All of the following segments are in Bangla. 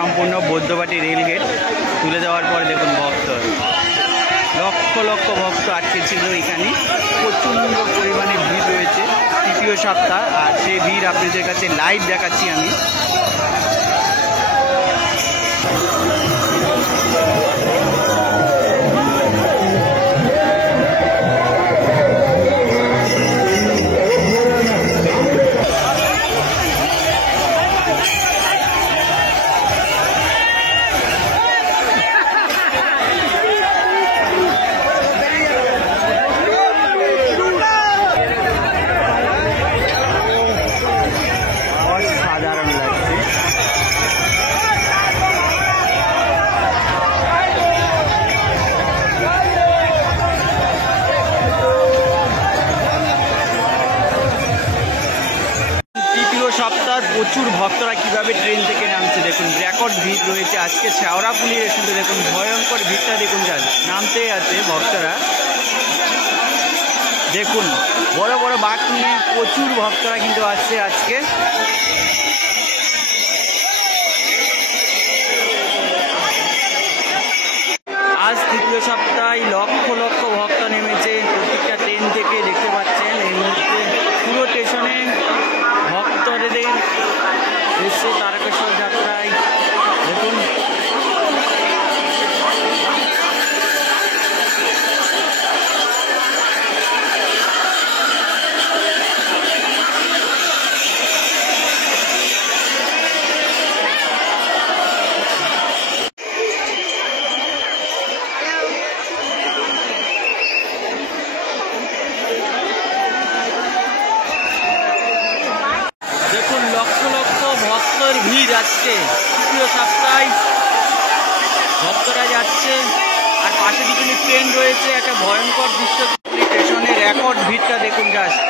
সম্পূর্ণ বৈদ্যবাটি রেলগেট তুলে দেওয়ার পর দেখুন ভক্ত, লক্ষ লক্ষ ভক্ত আটকে ছিল এখানে। প্রচণ্ড পরিমাণে ভিড় রয়েছে তৃতীয় সপ্তাহ, আর সেই ভিড় আপনাদের কাছে লাইভ দেখাচ্ছি আমি। সপ্তাহ প্রচুর ভক্তরা কিভাবে ট্রেন থেকে নামছে দেখুন, রেকর্ড ভিড় রয়েছে আজকে শেওড়াফুলি স্টেশনে। দেখুন ভয়ঙ্কর ভিড়টা দেখুন, যান নামতে আছে ভক্তরা। দেখুন বড় বড় বাস নিয়ে প্রচুর ভক্তরা কিন্তু আসছে আজকে। আজ তৃতীয় সপ্তাহে লক্ষ লক্ষ ভক্ত নেমেছে প্রত্যেকটা ট্রেন থেকে, দেখতে পাচ্ছেন এই মুহূর্তে পুরো স্টেশনে ভক্তদের এসছে তারকেশ্বর যাত্রায়। দেখুন লক্ষ লক্ষ ভক্তর ভিড় আজকে তৃতীয় সপ্তাহে, ভক্তরা যাচ্ছে। আর পাশে দিকে ট্রেন রয়েছে, একটা ভয়ঙ্কর দৃশ্য স্টেশনে। রেকর্ড ভিড়টা দেখুন জাস্ট।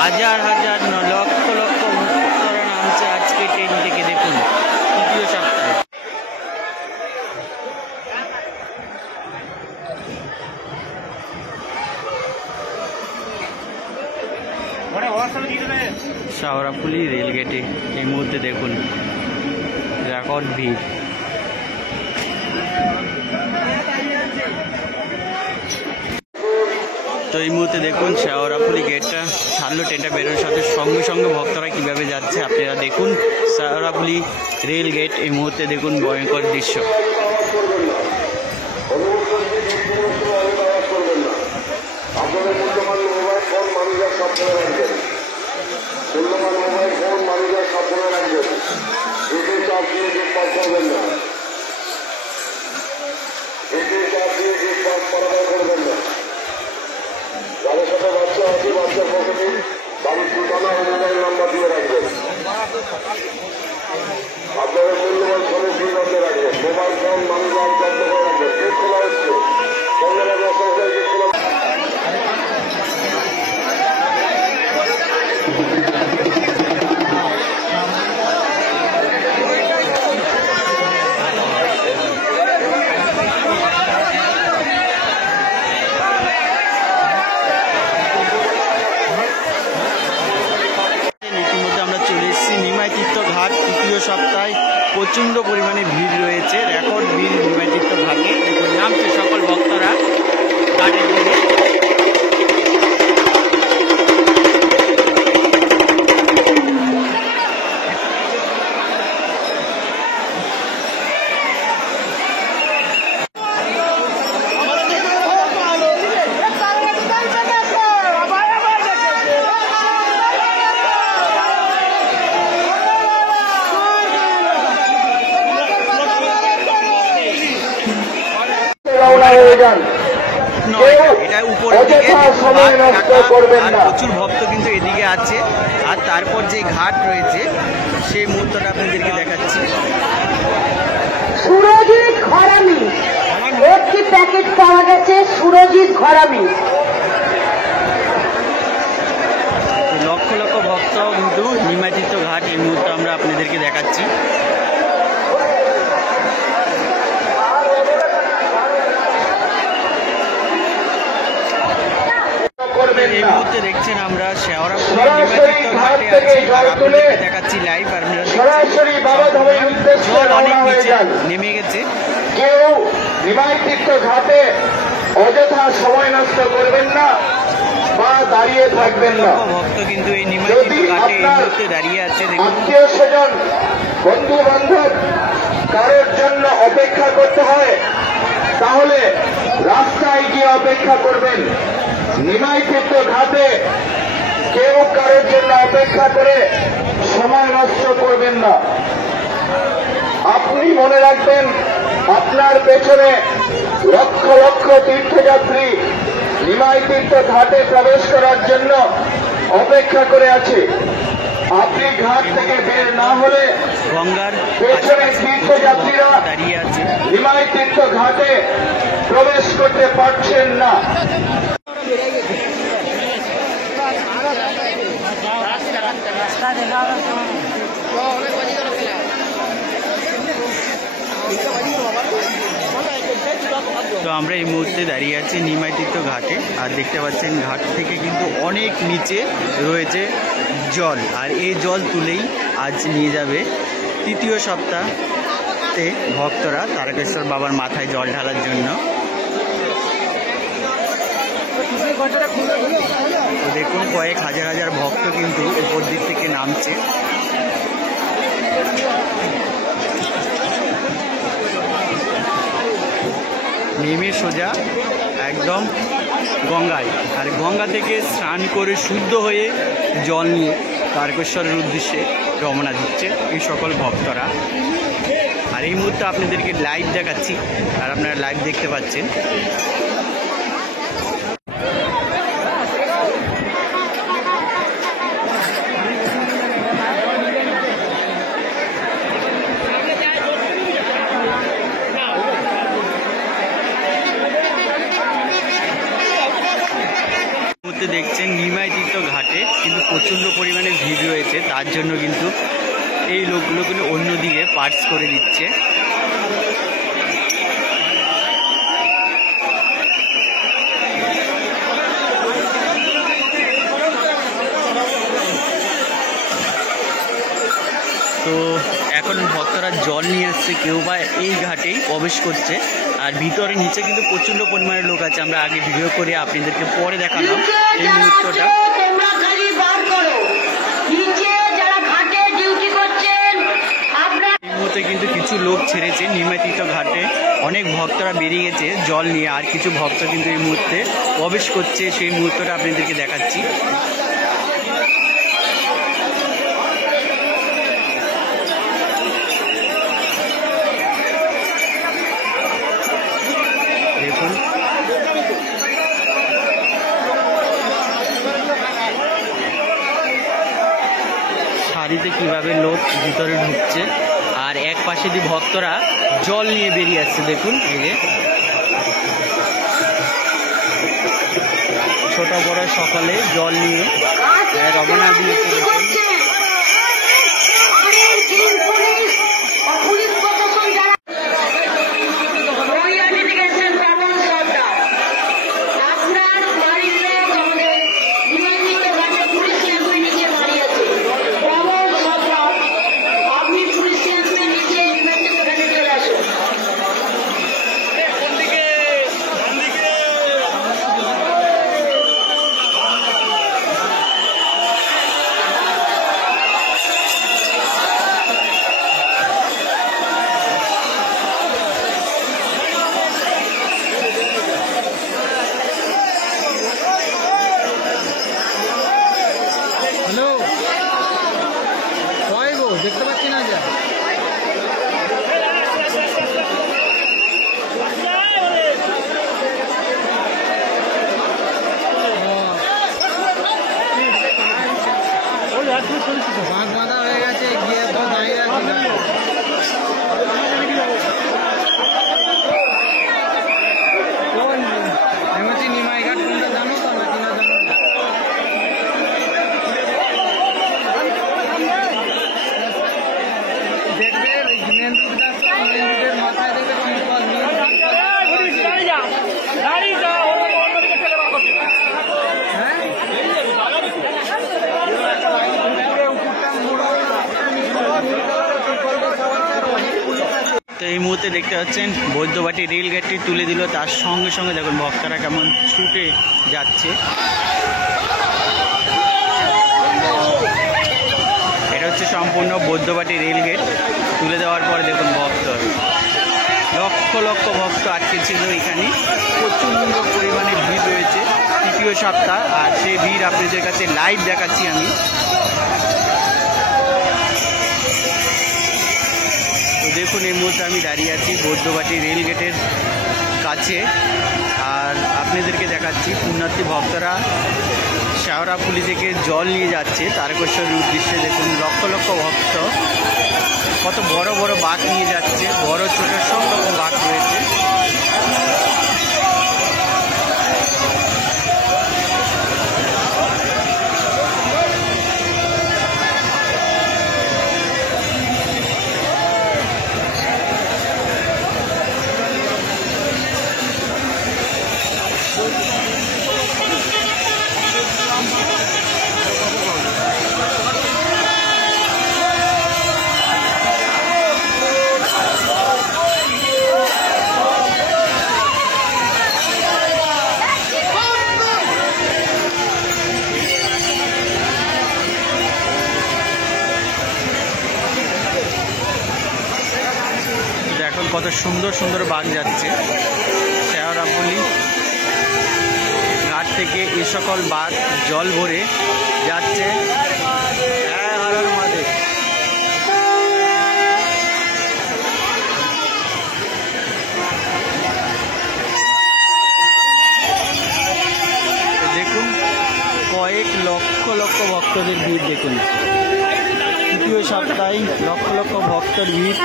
হাজার হাজার লক্ষ লক্ষ ভক্তরা নামছে আজকে ট্রেন থেকে, দেখুন তৃতীয় সপ্তাহে। শেওড়াফুলি রেলগেটে এই মুহূর্তে দেখুন রেকর্ড ভিড়। তো এই মুহূর্তে দেখুন শেওড়াফুলি গেটটা ছাড়লো, ট্রেনটা বেরোনোর সাথে সঙ্গে সঙ্গে ভক্তরা কিভাবে যাচ্ছে আপনারা দেখুন। শেওড়াফুলি রেল গেট এই মুহূর্তে দেখুন ভয়ঙ্কর দৃশ্য। যাদের সাথে বাচ্চা আছে বাচ্চার পক্ষে বাড়ির ঠিকানা ও মোবাইল নাম্বার দিয়ে রাখবেন। আপনাদের মূল্যবান সময় ফ্রি করতে রাখবেন। মোবাইল ফোন মানি ব্যাগ বন্ধ করে রাখবেন। গেট খোলা হচ্ছে, সন্ধ্যাবেলা গেট খোলা। তৃতীয় সপ্তাহে প্রচণ্ড পরিমাণে ভিড় রয়েছে, রেকর্ড ভিড় নিমাইতীর্থ ঘাটে। দেখুন নামছে সকল ভক্তরা ঘাটের দিকে। এটা উপরের দিকে আর প্রচুর ভক্ত কিন্তু এদিকে আছে। আর তারপর যে ঘাট রয়েছে সেই মুহূর্তটা আপনাদেরকে দেখাচ্ছি। সুরজিৎ ঘরামি একটি প্যাকেট পাওয়া গেছে, সুরজিৎ ঘরামি। লক্ষ লক্ষ ভক্ত কিন্তু নিমাইতীর্থ ঘাট এই মুহূর্তে আমরা আপনাদেরকে দেখাচ্ছি। মুহূর্তে দেখছেন আমরা শেওড়াফুলি নিমজ্জিত ঘাটে আছি আর আপনাদেরকে দেখাচ্ছি লাইভ। আর আপনারা সরাসরি বাবা ধামের উদ্দেশ্যে জল অনেক রওনা হয়ে নিচে যান। নেমে গেছে। কেউ নিমাই তীর্থ ঘাটে অযথা সময় নষ্ট করবেন না বা দাঁড়িয়ে থাকবেন না। ভক্ত কিন্তু এই নিমজ্জিত ঘাটে এই মুহূর্তে দাঁড়িয়ে আছে। দেখুন আত্মীয় স্বজন, বন্ধু বান্ধব কারোর জন্য অপেক্ষা করতে হয় তাহলে রাস্তায় গিয়ে অপেক্ষা করবেন। নিমাই তীর্থ ঘাটে কেউ কারোর জন্য অপেক্ষা করে সময় নষ্ট করবেন না। আপনি মনে রাখবেন আপনার পেছনে লক্ষ লক্ষ তীর্থযাত্রী নিমাই তীর্থ ঘাটে প্রবেশ করার জন্য অপেক্ষা করে আছে। আপনি ঘাট থেকে বের না হলে গঙ্গার পেছনে তীর্থযাত্রীরা দাঁড়িয়ে আছে। নিমাই তীর্থ ঘাটে প্রবেশ করতে পারছেন না। তো আমরা এই মুহূর্তে দাঁড়িয়ে আছি নিমাই তীর্থ ঘাটে আর দেখতে পাচ্ছেন ঘাট থেকে কিন্তু অনেক নিচে রয়েছে জল। আর এই জল তুলেই আজ নিয়ে যাবে তৃতীয় সপ্তাহে ভক্তরা তারকেশ্বর বাবার মাথায় জল ঢালার জন্য। তো দেখুন কয়েক হাজার হাজার ভক্ত কিন্তু উপর দিক থেকে নামছে। নেমে সোজা একদম গঙ্গায়, আর গঙ্গা থেকে স্নান করে শুদ্ধ হয়ে জল নিয়ে তারকেশ্বরের উদ্দেশ্যে রওনা দিচ্ছে এই সকল ভক্তরা। আর এই মুহূর্তে আপনাদেরকে লাইভ দেখাচ্ছি আর আপনারা লাইভ দেখতে পাচ্ছেন। দেখছেন নিমাই তীর্থ ঘাটে কিন্তু প্রচণ্ড পরিমাণে ভিড় রয়েছে, তার জন্য কিন্তু এই লোকগুলো কিন্তু অন্যদিকে পার্টস করে দিচ্ছে। তো এখন ভক্তরা জল নিয়ে আসছে, কেউ বা এই ঘাটেই প্রবেশ করছে। আর ভিতরে নিচে কিন্তু প্রচণ্ড পরিমাণে লোক আছে। আমরা আগে ভিডিও করে আপনাদেরকে পরে দেখালাম এই মুহূর্তটা। এই মুহূর্তে কিন্তু কিছু লোক ছেড়েছে নিমাই তীর্থ ঘাটে, অনেক ভক্তরা বেরিয়ে গেছে জল নিয়ে। আর কিছু ভক্ত কিন্তু এই মুহূর্তে প্রবেশ করছে, সেই মুহূর্তটা আপনাদেরকে দেখাচ্ছি। দেখুন সারিতে কিভাবে লোক ভিতরে ঢুকছে আর এক পাশে দিয়ে ভক্তরা জল নিয়ে বেরিয়ে আসছে। দেখুন এই যে ছোট বড় সকলে জল নিয়ে রওনা দিয়েছে। দেখুন মুহূর্তে দেখতে পাচ্ছেন বৈদ্যবাটি রেল গেটটি তুলে দিল, তার সঙ্গে সঙ্গে দেখুন ভক্তরা কেমন ছুটে যাচ্ছে। এটা হচ্ছে সম্পূর্ণ বৈদ্যবাটি রেল গেট তুলে দেওয়ার পরে দেখুন ভক্ত, লক্ষ লক্ষ ভক্ত আটকে ছিল এখানে, প্রচণ্ড পরিমাণে ভিড় রয়েছে তৃতীয় সপ্তাহ। আর সেই ভিড় আপনাদের কাছে লাইভ দেখাচ্ছি আমি। তো দেখুন এই মুহূর্তে আমি দাঁড়িয়ে আছি বৈদ্যবাটি রেল গেটের কাছে, আর আপনাদেরকে দেখাচ্ছি পুণ্যার্থী ভক্তরা শেওড়াফুলি থেকে জল নিয়ে যাচ্ছে তারকেশ্বরের উদ্দেশ্যে। দেখুন লক্ষ লক্ষ ভক্ত, কত বড় বড় বাঁক নিয়ে যাচ্ছে, বড় ছোট সব রকম বাঁক রয়েছে। কত সুন্দর সুন্দর বাঁক যাচ্ছে শেওড়াফুলি ঘাট থেকে, এই সকল বাঁক জল ভরে যাচ্ছে। হ্যাঁ, হর হর মহাদেব। দেখুন কয়েক লক্ষ লক্ষ ভক্তদের ভিড়, দেখুন তৃতীয় সপ্তাহে লক্ষ লক্ষ ভক্তের ভিড়।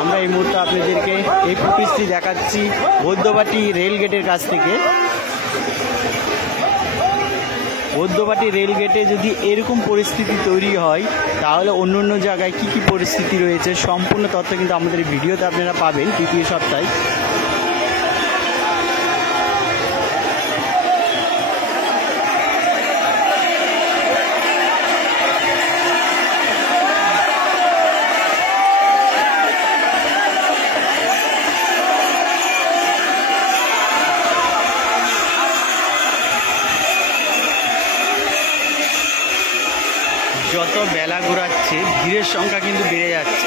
আমরা এই মুহূর্তে আপনাদেরকে এই ফুটেজটি দেখাচ্ছি বৈদ্যবাটি রেল গেটের কাছ থেকে। বৈদ্যবাটি রেল গেটে যদি এরকম পরিস্থিতি তৈরি হয় তাহলে অন্য অন্য জায়গায় কী কী পরিস্থিতি রয়েছে সম্পূর্ণ তথ্য কিন্তু আমাদের ভিডিওতে আপনারা পাবেন তৃতীয় সপ্তাহে। যত বেলা ঘোরাচ্ছে ভিড়ের সংখ্যা কিন্তু বেড়ে যাচ্ছে।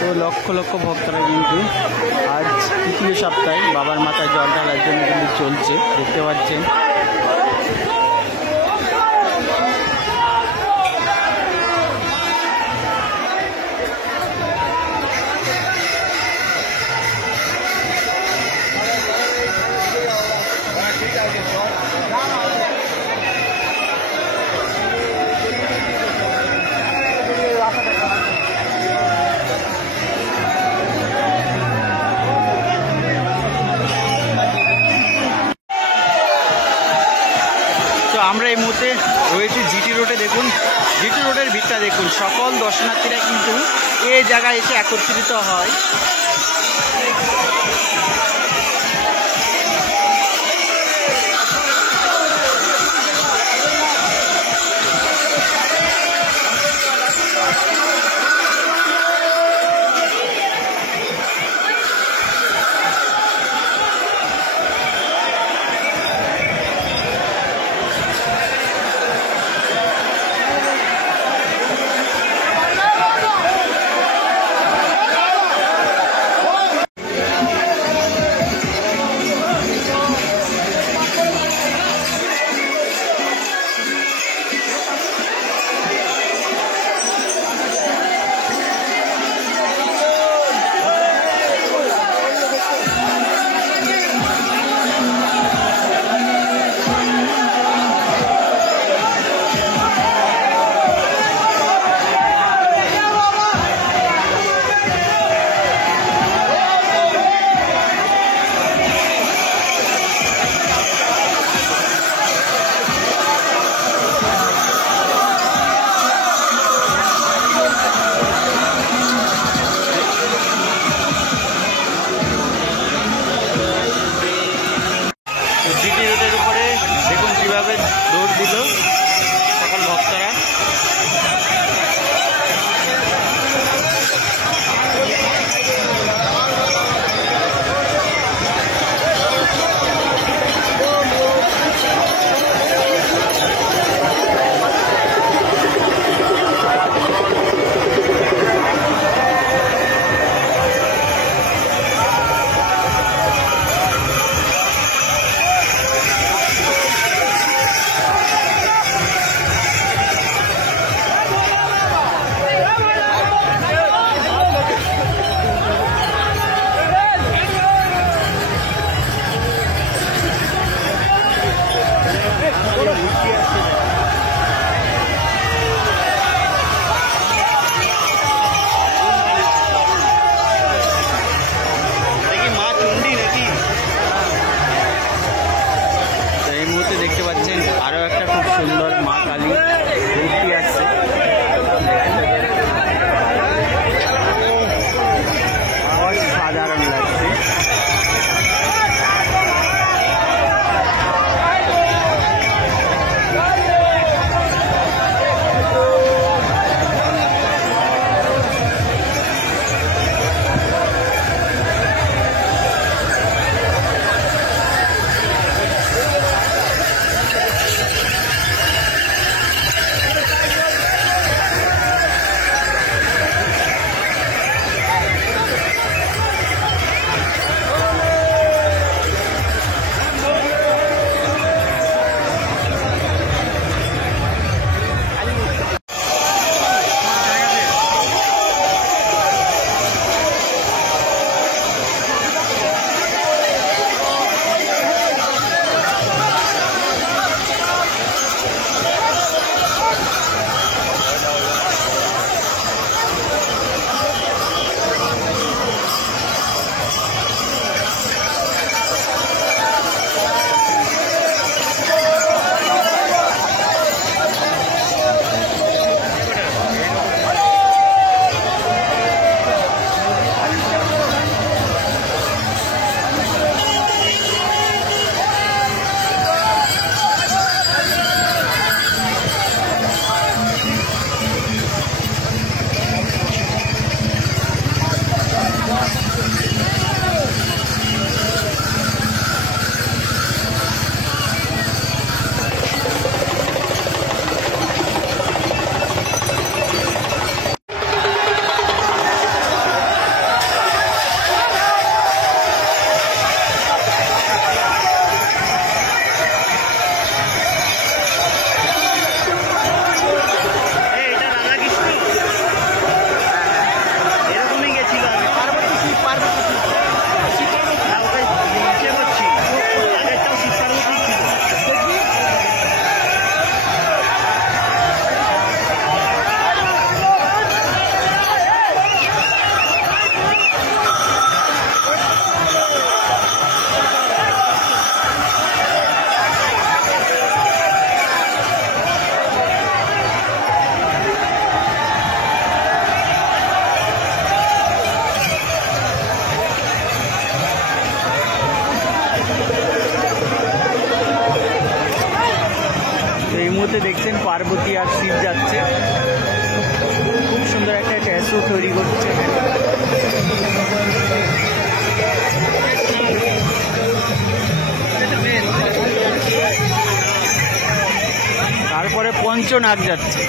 তো লক্ষ লক্ষ ভক্তরা কিন্তু আজ তৃতীয় সপ্তাহে বাবার মাথায় জল ঢালার জন্য কিন্তু চলছে, দেখতে পাচ্ছেন। আমরা এই মুহূর্তে রয়েছি জিটি রোডে। দেখুন জিটি রোডের ভিড়টা দেখুন, সকল দর্শনার্থীরা কিন্তু এই জায়গায় এসে একত্রিত হয়। মধ্যে দেখছেন পার্বতী আর শিব যাচ্ছে, খুব সুন্দর একটা ট্যাসু তৈরি করছে। তারপরে পঞ্চনাগ যাচ্ছে।